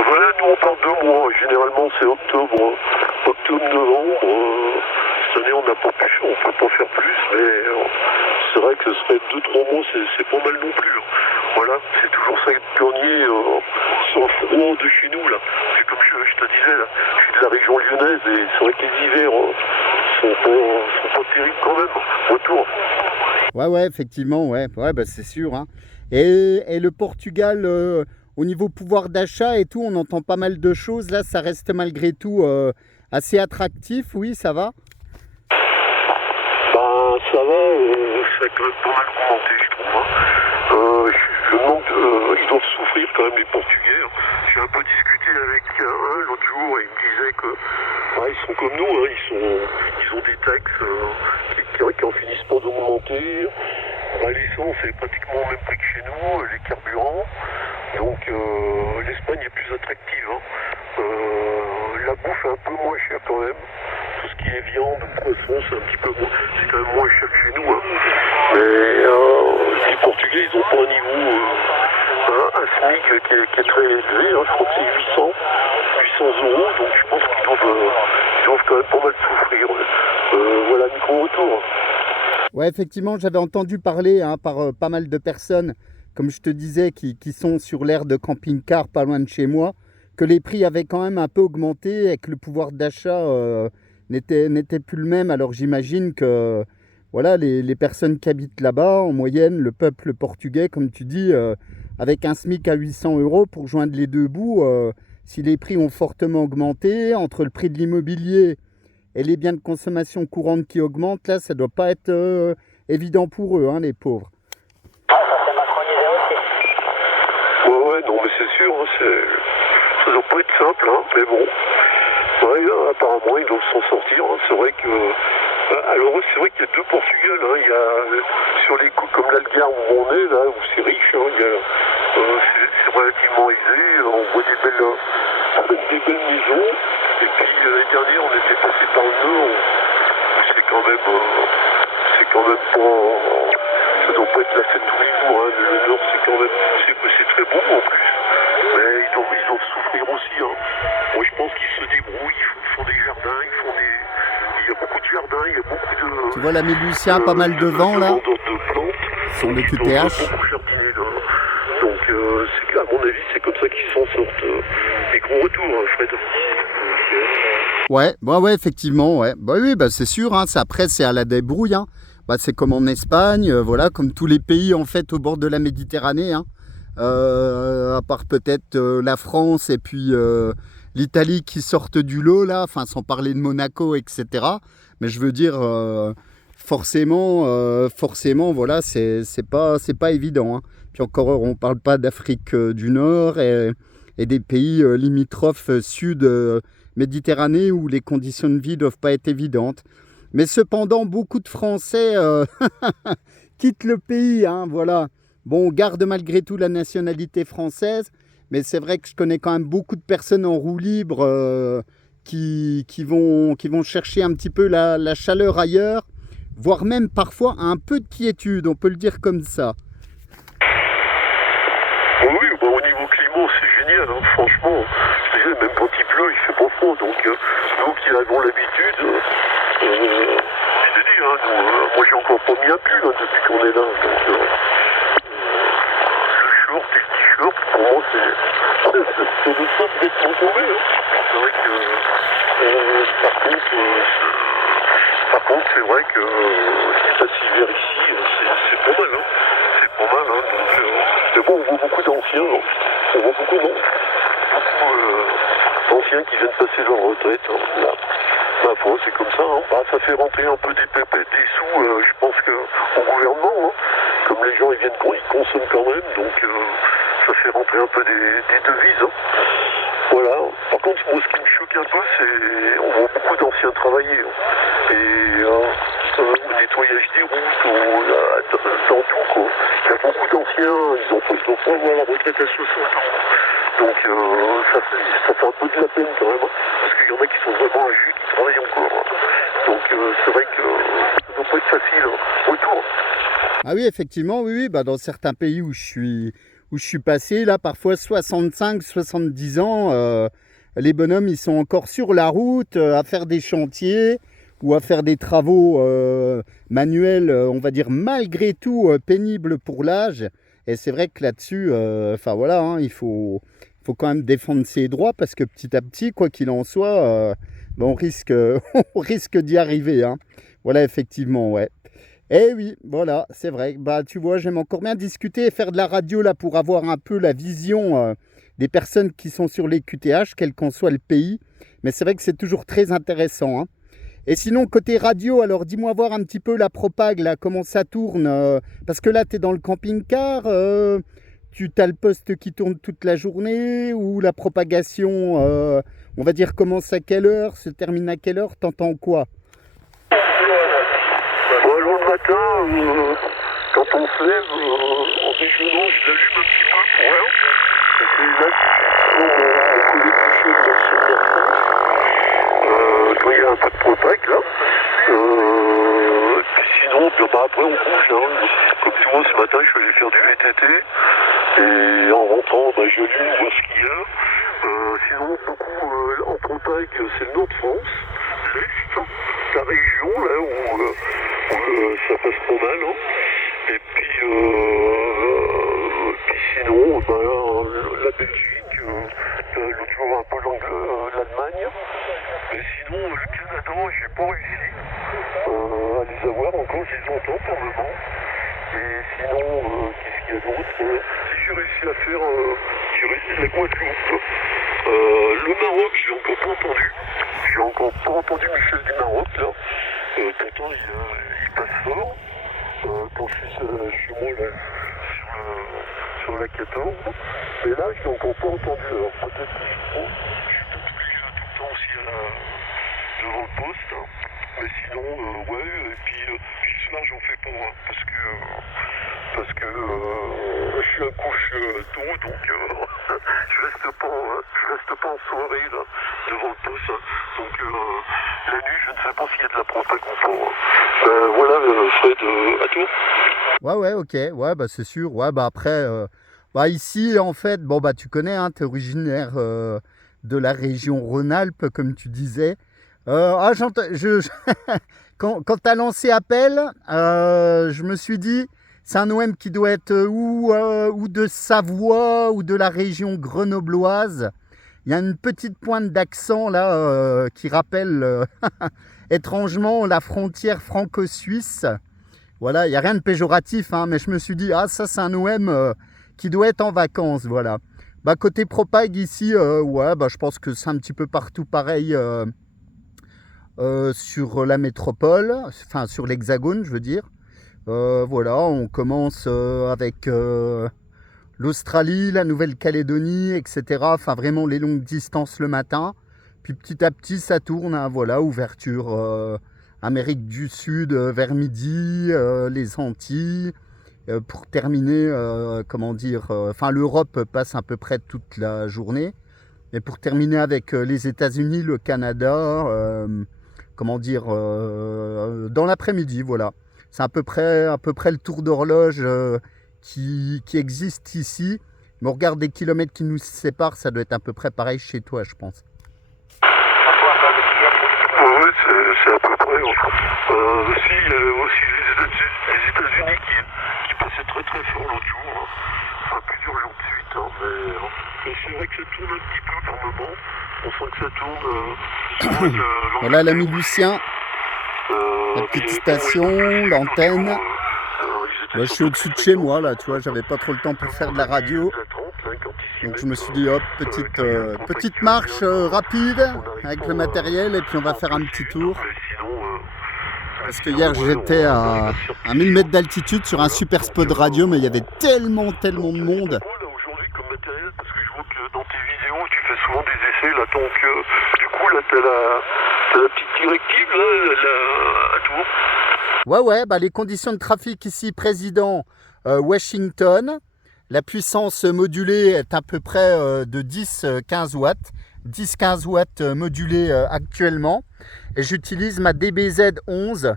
Nous on parle de mois, généralement c'est octobre, novembre. Cette année on n'a pas pu, on peut pas faire plus, mais c'est vrai que ce serait 2-3 mois, c'est pas mal non plus. Voilà, c'est toujours ça le dernier sans froid de chez nous là. C'est comme je te disais là, je suis de la région lyonnaise et c'est vrai que les hivers sont pas terribles quand même. Retour. Ouais, effectivement, ouais, bah c'est sûr, hein. Et le Portugal, au niveau pouvoir d'achat et tout, on entend pas mal de choses. Là, ça reste malgré tout assez attractif, oui, ça va. Ben, ça va, ça a quand même pas mal augmenté, je trouve. Je me demande, ils doivent souffrir quand même, les Portugais. J'ai un peu discuté avec un l'autre jour et il me disait que ils sont comme nous, ils ont des taxes qui en finissent pas d'augmenter. L'essence est pratiquement au même prix que chez nous, les carburants. Donc l'Espagne est plus attractive. La bouffe est un peu moins chère quand même. Tout ce qui est viande, poisson, c'est quand même moins cher que chez nous. Mais les Portugais, ils ont pas un niveau, un SMIC qui est très élevé. Je crois que c'est 800 euros. Donc je pense qu'ils doivent quand même pas mal souffrir. Voilà, micro-retour. Ouais, effectivement, j'avais entendu parler par pas mal de personnes, comme je te disais, qui sont sur l'aire de camping-car pas loin de chez moi, que les prix avaient quand même un peu augmenté et que le pouvoir d'achat n'était plus le même. Alors j'imagine que voilà, les personnes qui habitent là-bas, en moyenne, le peuple portugais, comme tu dis, avec un SMIC à 800 euros pour joindre les deux bouts, si les prix ont fortement augmenté, entre le prix de l'immobilier et les biens de consommation courante qui augmentent, là, ça doit pas être évident pour eux, les pauvres. Ouais, non, mais c'est sûr, ça doit pas être simple, mais bon. Ouais, apparemment, ils doivent s'en sortir. C'est vrai que... Alors, c'est vrai qu'il y a deux Portugal. Il y a sur les coups comme l'Algarve où on est, là, où c'est riche. C'est relativement aisé. On voit des belles maisons. Et puis, l'année dernière, on était passé par le nord, où c'est quand même pas... Ça doit pas être la fête tous les jours. Le nord, c'est quand même... C'est très beau, en plus. Mais ils doivent souffrir aussi. Moi, je pense qu'ils se débrouillent, ils font des jardins, il y a beaucoup de jardins, il y a beaucoup de... Tu vois l'ami Lucien, pas mal de vent, là, de plantes. sur le QTH. Beaucoup jardiner, là. Donc, à mon avis, c'est comme ça qu'ils s'en sortent. Et gros retour, Fred. Ouais, effectivement, ouais. Bah oui, c'est sûr, après, c'est à la débrouille, c'est comme en Espagne, voilà, comme tous les pays, en fait, au bord de la Méditerranée, à part peut-être la France et puis l'Italie qui sortent du lot, là, enfin, sans parler de Monaco, etc. Mais je veux dire, forcément, voilà, c'est pas évident. Puis encore, on parle pas d'Afrique du Nord et des pays limitrophes sud Méditerranée où les conditions de vie doivent pas être évidentes. Mais cependant, beaucoup de Français quittent le pays, voilà. Bon, on garde malgré tout la nationalité française, mais c'est vrai que je connais quand même beaucoup de personnes en roue libre qui vont chercher un petit peu la chaleur ailleurs, voire même parfois un peu de quiétude, on peut le dire comme ça. Oui, au niveau climat, c'est génial, franchement. Je disais, même quand il pleut, il fait pas froid. Donc, nous qui avons l'habitude, je te dis, moi j'ai encore pas mis un pull depuis qu'on est là. Donc, le short et le t-shirt, pour moi, c'est le top vêtement tombé. C'est vrai que, par contre, c'est vrai que si ça s'hiver ici, c'est pas mal. C'est pas mal. Donc, on voit beaucoup d'anciens. On voit beaucoup d'anciens qui viennent passer leur retraite. Là. Ma foi, c'est comme ça. Ça fait rentrer un peu des pépettes, des sous, je pense au gouvernement. Comme les gens ils consomment quand même, donc ça fait rentrer un peu des devises. Voilà. Par contre, moi, ce qui me choque un peu, c'est on voit beaucoup d'anciens travailler. Et au nettoyage des routes, dans tout, quoi. Il y a beaucoup d'anciens, ils ont pas avoir la retraite à 60 ans. Donc ça fait un peu de la peine quand même, parce qu'il y en a qui sont vraiment âgés, qui travaillent encore. Donc c'est vrai que ça ne doit pas être facile. Retour. Ah oui, effectivement, oui, dans certains pays où je où je suis passé, là, parfois 65, 70 ans, les bonhommes, ils sont encore sur la route à faire des chantiers ou à faire des travaux manuels, on va dire, malgré tout pénibles pour l'âge. Et c'est vrai que là-dessus, enfin voilà, hein, il faut quand même défendre ses droits parce que petit à petit, quoi qu'il en soit, ben, on risque, on risque d'y arriver. Hein. Voilà, effectivement, ouais. Eh oui, voilà, c'est vrai. Bah, tu vois, j'aime encore bien discuter et faire de la radio là pour avoir un peu la vision des personnes qui sont sur les QTH, quel qu'en soit le pays. Mais c'est vrai que c'est toujours très intéressant. Hein. Et sinon, côté radio, alors dis-moi voir un petit peu la propague, là, comment ça tourne. Parce que là, tu es dans le camping-car, tu as le poste qui tourne toute la journée, ou la propagation, on va dire, commence à quelle heure, se termine à quelle heure, t'entends quoi? Bon, alors le matin, quand on se lève, en déjeunant, je l'allume un petit peu pour rien. Et c'est là que mon collègue Michel dans son personne. Quand il y a un peu de propague là. Puis sinon, bah, après on bouge. Hein. Comme tu vois, ce matin, je suis allé faire du VTT. Et en rentrant, bah, j'allume, voir ce qu'il y a. Sinon, beaucoup en propague, c'est le nord de France, l'Est, la région là où ça passe pas mal. Hein. Et puis sinon, bah, la Belgique, l'autre jour un peu l'Allemagne. Mais sinon, le Canada, j'ai pas réussi à les avoir encore, je les entends pour le moment. Et sinon, qu'est-ce qu'il y a d'autre? Si j'ai réussi à faire, la Guadeloupe. Le Maroc, j'ai encore pas entendu. J'ai encore pas entendu Michel du Maroc, là. Pourtant, il passe fort. Quand je suis chez moi, là, sur la 14. Mais là, je l'ai encore pas entendu. Alors, peut-être que je suis trop. Je suis tout obligé tout le temps aussi devant le poste. Hein. Mais sinon, ouais, et puis le soir, j'en fais pas, hein, parce que je suis à couche tôt, donc je reste pas en soirée là, devant le poste. Hein. Donc la nuit, je ne sais pas s'il y a de la propague ou pas. Hein. Voilà, Fred, à toi. Ouais, ok, ouais, bah c'est sûr. Ouais, bah après, bah ici, en fait, bon, bah tu connais, hein, tu es originaire de la région Rhône-Alpes, comme tu disais. Quand tu as lancé appel, je me suis dit, c'est un OM qui doit être ou de Savoie ou de la région grenobloise. Il y a une petite pointe d'accent là qui rappelle étrangement la frontière franco-suisse. Voilà, il n'y a rien de péjoratif, hein, mais je me suis dit, ah ça c'est un OM qui doit être en vacances, voilà. Bah, côté propague ici, ouais, bah, je pense que c'est un petit peu partout pareil sur la métropole, enfin sur l'Hexagone, je veux dire. Voilà, on commence avec l'Australie, la Nouvelle-Calédonie, etc. Enfin, vraiment les longues distances le matin. Puis petit à petit, ça tourne, hein, voilà, ouverture Amérique du Sud vers midi, les Antilles. Pour terminer, comment dire, enfin l'Europe passe à peu près toute la journée. Mais pour terminer avec les États-Unis, le Canada, comment dire, dans l'après-midi, voilà. C'est à peu près le tour d'horloge qui existe ici. Mais on regarde des kilomètres qui nous séparent, ça doit être à peu près pareil chez toi, je pense. Oui, c'est à peu près. Aussi, il y a aussi les États-Unis qui passaient très très fort l'autre jour. Hein. Enfin, plusieurs jours de suite. Hein, mais c'est vrai que ça tourne un petit peu pour le moment. On sent que ça tourne. Voilà l'ami Lucien. La petite station, l'antenne. Là, je suis au-dessus de chez moi, là, tu vois, j'avais pas trop le temps pour faire de la radio. Donc je me suis dit, hop, petite marche rapide avec le matériel et puis on va faire un petit tour. Parce que hier j'étais à 1000 mètres d'altitude sur un super spot radio, mais il y avait tellement de monde. Aujourd'hui comme matériel, parce que je vois que dans tes vidéos tu fais souvent des essais là, donc du coup là t'as la petite directive là, à tout. Ouais, bah les conditions de trafic ici, président Washington. La puissance modulée est à peu près de 10-15 watts. 10-15 watts modulés actuellement. Et j'utilise ma DBZ11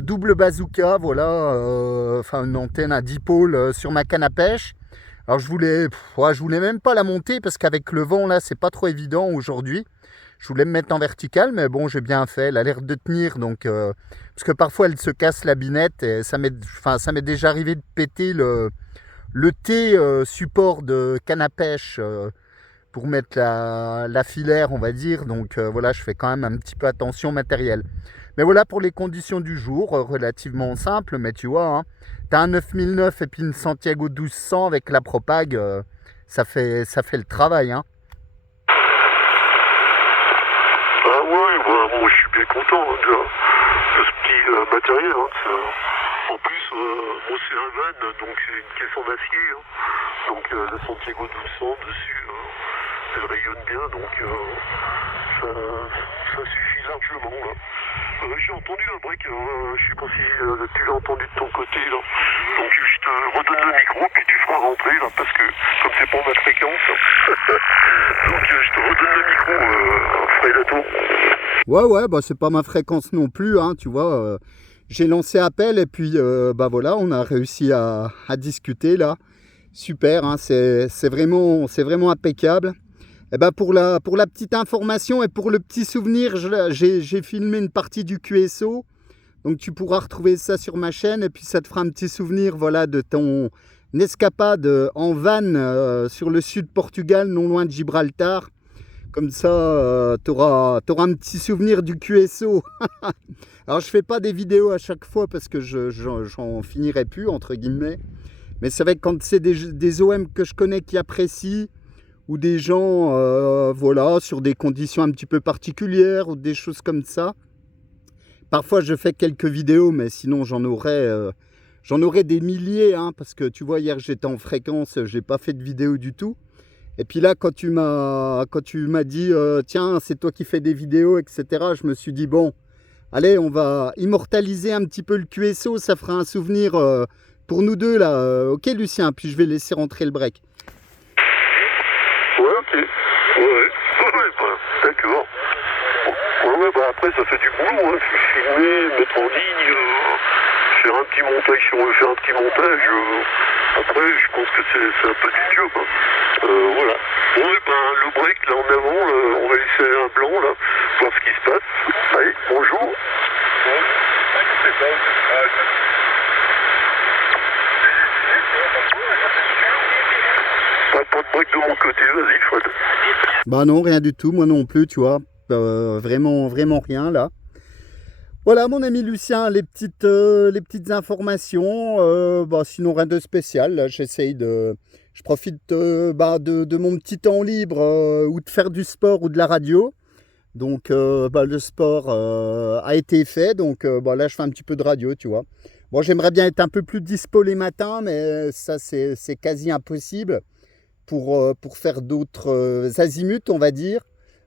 double bazooka, voilà, enfin une antenne à dipôle sur ma canne à pêche. Alors je voulais même pas la monter parce qu'avec le vent là, c'est pas trop évident aujourd'hui. Je voulais me mettre en vertical, mais bon, j'ai bien fait. Elle a l'air de tenir, donc parce que parfois elle se casse la binette et ça m'est déjà arrivé de péter le T support de canne à pêche pour mettre la filaire, on va dire. Donc voilà, je fais quand même un petit peu attention au matériel. Mais voilà pour les conditions du jour, relativement simple, mais tu vois, hein, tu as un 9009 et puis une Santiago 1200 avec la Propag, ça fait le travail. Hein. Ah ouais, bah, moi je suis bien content hein, de ce petit matériel. Hein, en plus, moi c'est un van, donc c'est une caisse en acier. Hein, donc la Santiago 1200 dessus, elle rayonne bien, donc ça suffit largement. Là. J'ai entendu un break, je sais pas si tu l'as entendu de ton côté là. Donc je te redonne le micro puis tu feras rentrer là parce que comme c'est pas ma fréquence. Donc je te redonne le micro, Fredato. Ouais, bah c'est pas ma fréquence non plus, hein, tu vois. J'ai lancé appel et puis bah voilà, on a réussi à discuter là. Super, hein, c'est vraiment impeccable. Et ben pour la petite information et pour le petit souvenir, j'ai filmé une partie du QSO. Donc tu pourras retrouver ça sur ma chaîne et puis ça te fera un petit souvenir voilà, de ton escapade en van sur le sud Portugal, non loin de Gibraltar. Comme ça, tu auras un petit souvenir du QSO. Alors je fais pas des vidéos à chaque fois parce que j'en finirai plus, entre guillemets. Mais c'est vrai que quand c'est des OM que je connais qui apprécient, ou des gens voilà, sur des conditions un petit peu particulières, ou des choses comme ça. Parfois je fais quelques vidéos, mais sinon j'en aurais des milliers, hein, parce que tu vois, hier j'étais en fréquence, j'ai pas fait de vidéo du tout. Et puis là, quand tu m'as dit, tiens, c'est toi qui fais des vidéos, etc., je me suis dit, bon, allez, on va immortaliser un petit peu le QSO, ça fera un souvenir pour nous deux, là. Ok, Lucien, puis je vais laisser rentrer le break. Ouais, ok. Ouais, bah, d'accord. Ouais, bah après, ça fait du boulot, hein. Filmer, mettre en ligne, faire un petit montage, si on veut faire un petit montage. Après, je pense que c'est un peu du job. Hein. Voilà. Ouais, ben, le break, là, en avant, on va laisser un blanc, là, voir ce qui se passe. Allez, bonjour. Pas de break de mon côté, vas-y, Fred. Bah non, rien du tout, moi non plus, tu vois. Vraiment rien, là. Voilà, mon ami Lucien, les petites informations. Bah, sinon, rien de spécial. Là, je profite de mon petit temps libre ou de faire du sport ou de la radio. Donc, le sport a été fait. Donc, là, je fais un petit peu de radio, tu vois. Bon, j'aimerais bien être un peu plus dispo les matins, mais ça, c'est quasi impossible pour faire d'autres azimuts, on va dire.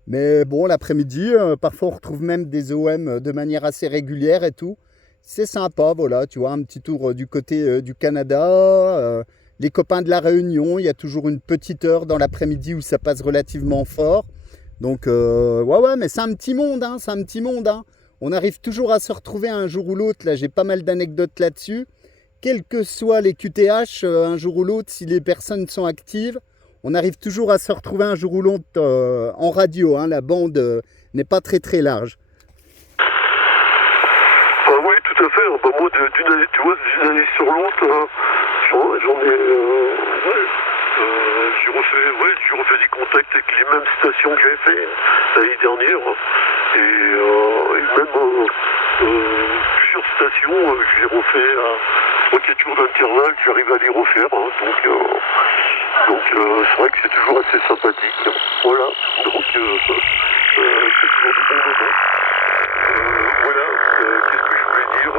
Mais bon, l'après-midi, parfois on retrouve même des OM de manière assez régulière et tout. C'est sympa, voilà, tu vois, un petit tour du côté du Canada. Les copains de la Réunion, il y a toujours une petite heure dans l'après-midi où ça passe relativement fort. Donc, ouais, mais c'est un petit monde, hein, c'est un petit monde. Hein. On arrive toujours à se retrouver un jour ou l'autre. Là, j'ai pas mal d'anecdotes là-dessus. Quels que soient les QTH, un jour ou l'autre, si les personnes sont actives, on arrive toujours à se retrouver un jour ou l'autre en radio. Hein, la bande n'est pas très large. Ah oui, tout à fait. Bah, moi, d'une année, tu vois, d'une année sur l'autre, j'en ai... j'ai refait des contacts avec les mêmes stations que j'avais fait l'année dernière. Et même plusieurs stations que j'ai refait à 3-4 jours d'intervalle, j'arrive à les refaire. Hein, donc c'est vrai que c'est toujours assez sympathique. Voilà. Donc c'est toujours du bon moment. Voilà. Qu'est-ce que je voulais dire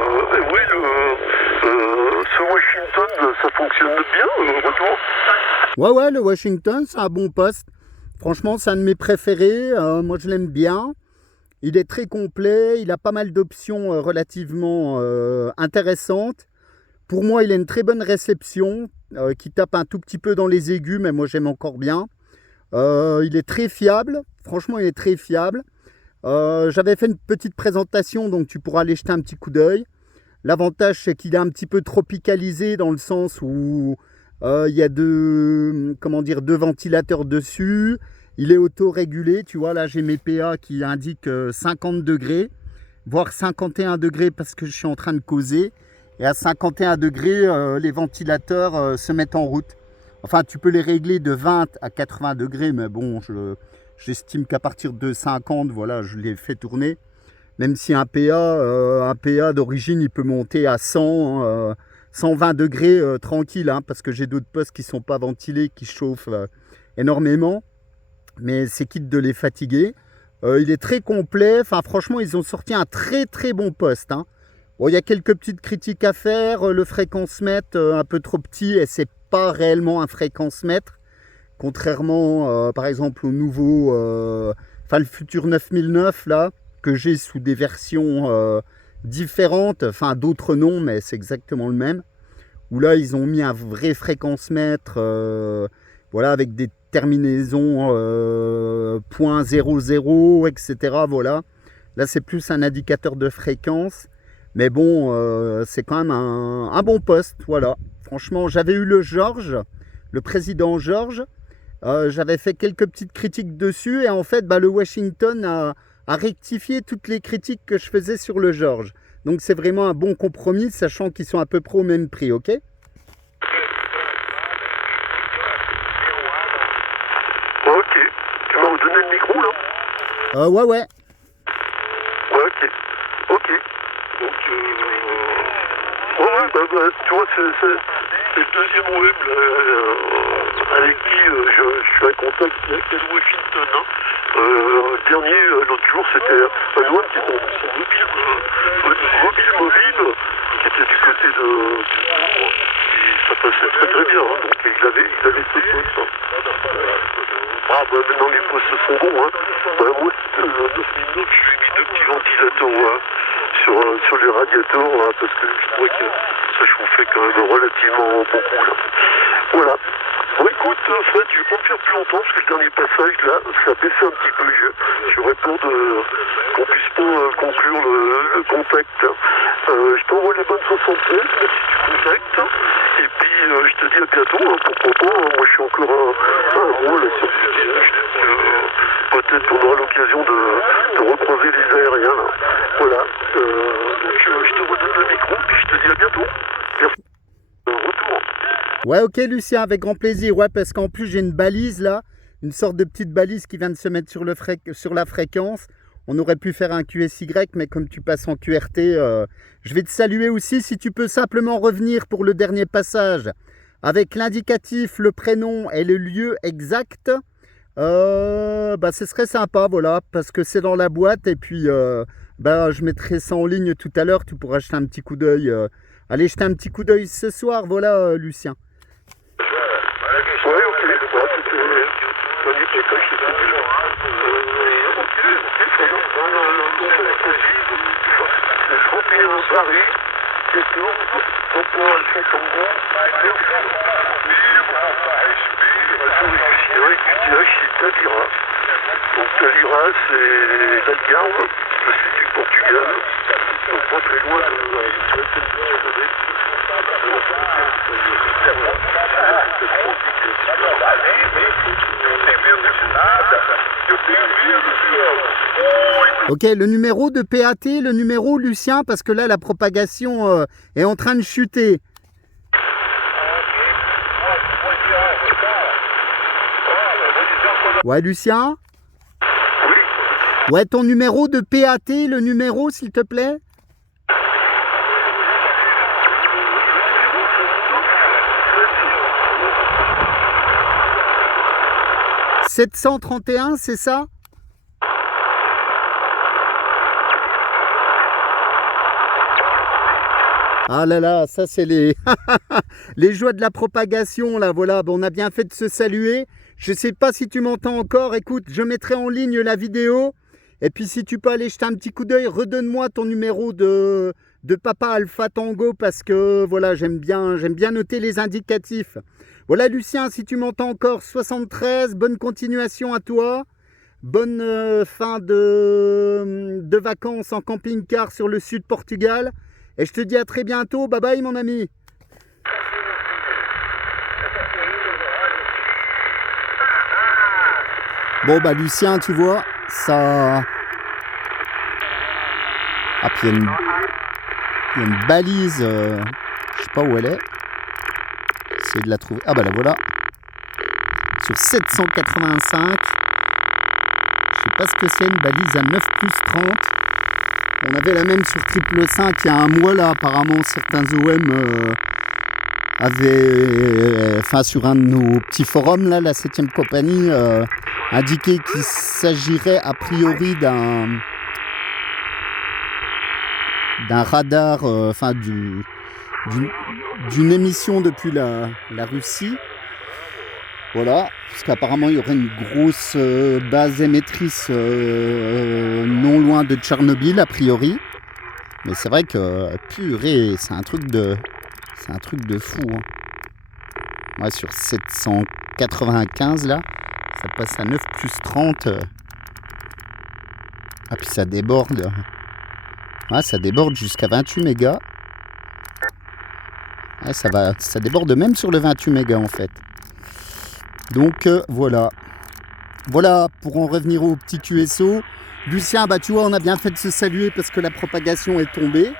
ce Washington, ça fonctionne bien, retour. Ouais, le Washington, c'est un bon poste. Franchement, c'est un de mes préférés. Moi, je l'aime bien. Il est très complet. Il a pas mal d'options relativement intéressantes. Pour moi, il a une très bonne réception qui tape un tout petit peu dans les aigus, mais moi, j'aime encore bien. Il est très fiable. Franchement, il est très fiable. J'avais fait une petite présentation, donc tu pourras aller jeter un petit coup d'œil. L'avantage, c'est qu'il est un petit peu tropicalisé dans le sens où Il y a comment dire, deux ventilateurs dessus. Il est auto-régulé. Tu vois, là, j'ai mes PA qui indiquent 50 degrés, voire 51 degrés parce que je suis en train de causer. Et à 51 degrés, les ventilateurs se mettent en route. Enfin, tu peux les régler de 20 à 80 degrés, mais bon, j'estime qu'à partir de 50, voilà, je les fais tourner. Même si un PA d'origine, il peut monter à 100, 120 degrés tranquille, hein, parce que j'ai d'autres postes qui ne sont pas ventilés, qui chauffent énormément. Mais c'est quitte de les fatiguer. Il est très complet. Enfin, franchement, ils ont sorti un très très bon poste, hein. Bon, il y a quelques petites critiques à faire. Le fréquence-mètre un peu trop petit et c'est pas réellement un fréquence-mètre. Contrairement, par exemple, au nouveau, enfin le futur 9009 là, que j'ai sous des versions différentes, enfin d'autres noms, mais c'est exactement le même. Où là, ils ont mis un vrai fréquence-mètre, voilà, avec des terminaisons .00, etc. Voilà. Là, c'est plus un indicateur de fréquence. Mais bon, c'est quand même un bon poste, voilà. Franchement, j'avais eu le Georges, le président Georges. J'avais fait quelques petites critiques dessus et en fait, le Washington a rectifié toutes les critiques que je faisais sur le Georges. Donc c'est vraiment un bon compromis, sachant qu'ils sont à peu près au même prix, ok? Ok. Tu m'as redonné le micro là? Ouais. Ouais, ok. Ok. Donc, ouais, tu vois, c'est le deuxième web là, avec qui je suis en contact avec le Washington. Hein. Le dernier, l'autre jour, c'était un web qui est son mobile, qui était du côté de Tours. Et ça passait très très bien. Hein. Donc il avait ce poste. Hein. Maintenant les postes sont bons. Hein. Moi, 9009, je lui ai mis deux petits ventilateurs sur les radiateurs là, parce que je trouvais que ça chauffait quand même relativement beaucoup. Là. Voilà. Bon écoute Fred, je vais pas me faire plus longtemps parce que le dernier passage là, ça a baissé un petit peu. J'aurais peur qu'on puisse pas conclure le contact. Je t'envoie les bonnes 76, merci du contact. Et puis je te dis à bientôt, hein, pourquoi pas. Hein, moi je suis encore un mois là sur ce village. Peut-être qu'on aura l'occasion de recroiser les aériens là. Voilà. Donc je te redonne le micro, puis je te dis à bientôt. Merci. Retour. Ouais, ok Lucien, avec grand plaisir. Ouais, parce qu'en plus j'ai une balise là, une sorte de petite balise qui vient de se mettre sur la fréquence. On aurait pu faire un QSY, mais comme tu passes en QRT, je vais te saluer aussi. Si tu peux simplement revenir pour le dernier passage avec l'indicatif, le prénom et le lieu exact, ce serait sympa, voilà, parce que c'est dans la boîte. Et puis, je mettrai ça en ligne tout à l'heure. Tu pourras jeter un petit coup d'œil. Allez jeter un petit coup d'œil ce soir, voilà, Lucien. Ouais, ok, c'était dernier détail, je sais plus. Je reviens à Paris, c'est tout, donc pour un fait comme vous, tu dirais chez Talira. Donc Talira, c'est l'Algarve, le sud du Portugal, donc pas très loin de Ok, le numéro de PAT, le numéro Lucien, parce que là la propagation est en train de chuter. Ouais Lucien? Oui. Ouais, ton numéro de PAT, le numéro s'il te plaît? 731, c'est ça? Ah là là, ça c'est les les joies de la propagation là, voilà, bon, on a bien fait de se saluer. Je sais pas si tu m'entends encore, écoute, je mettrai en ligne la vidéo. Et puis si tu peux aller jeter un petit coup d'œil, redonne-moi ton numéro de Papa Alpha Tango parce que voilà, j'aime bien noter les indicatifs. Voilà Lucien, si tu m'entends encore, 73, bonne continuation à toi. Bonne fin de vacances en camping-car sur le sud Portugal. Et je te dis à très bientôt. Bye bye mon ami. Bon, bah, Lucien, tu vois, ça... Ah, puis il y a une balise, je sais pas où elle est. Essayer de la trouver. Ah, bah, la voilà. Sur 785. Je sais pas ce que c'est, une balise à 9+30. On avait la même sur 555 il y a un mois, là. Apparemment, certains OM avaient, enfin, sur un de nos petits forums, là, la 7e compagnie, indiqué qu'il s'agirait a priori d'un radar, enfin d'une émission depuis la Russie. Voilà, parce qu'apparemment il y aurait une grosse base émettrice non loin de Tchernobyl a priori. Mais c'est vrai que purée, c'est un truc de fou. Hein. Ouais, sur 795 là, ça passe à 9+30. Ah puis ça déborde. Ouais, ça déborde jusqu'à 28 mégas. Ouais, ça déborde même sur le 28 mégas en fait. Donc voilà. Voilà, pour en revenir au petit QSO. Lucien, bah tu vois, on a bien fait de se saluer parce que la propagation est tombée.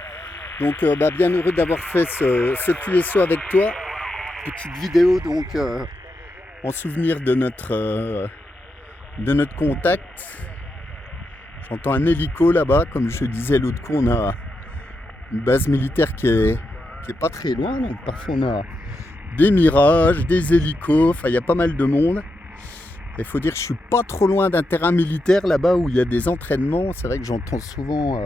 Donc bah, bien heureux d'avoir fait ce QSO avec toi. Petite vidéo donc en souvenir de notre contact. J'entends un hélico là-bas, comme je disais l'autre coup, on a une base militaire qui est pas très loin, donc parfois on a des mirages, des hélicos, enfin il y a pas mal de monde. Il faut dire que je suis pas trop loin d'un terrain militaire là-bas où il y a des entraînements. C'est vrai que j'entends souvent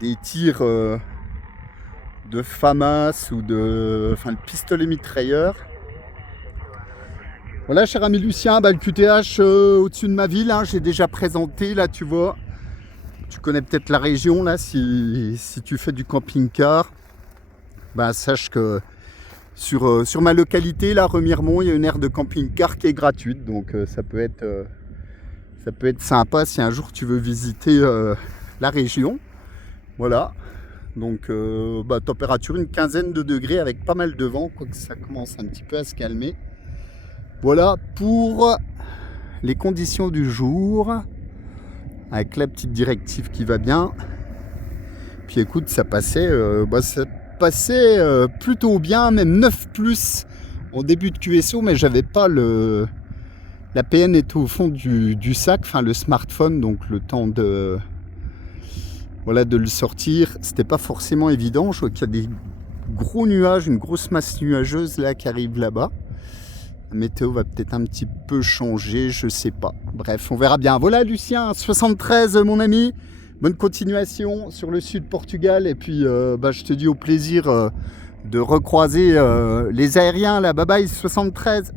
des tirs de FAMAS ou de pistolet mitrailleur. Voilà, cher ami Lucien, bah, le QTH au-dessus de ma ville, hein, j'ai déjà présenté, là tu vois. Tu connais peut-être la région, là, si tu fais du camping-car. Bah, sache que sur ma localité, là, Remiremont, il y a une aire de camping-car qui est gratuite. Donc ça peut être sympa si un jour tu veux visiter la région. Voilà. Donc bah, température une quinzaine de degrés avec pas mal de vent, quoique ça commence un petit peu à se calmer. Voilà pour les conditions du jour, avec la petite directive qui va bien. Puis écoute, ça passait plutôt bien, même 9+ en début de QSO, mais j'avais pas la PN était au fond du sac, enfin le smartphone, donc le temps de le sortir, c'était pas forcément évident. Je vois qu'il y a des gros nuages, une grosse masse nuageuse là qui arrive là-bas. La météo va peut-être un petit peu changer, je sais pas. Bref, on verra bien. Voilà Lucien, 73 mon ami. Bonne continuation sur le sud Portugal. Et puis je te dis au plaisir de recroiser les aériens là. Bye bye 73.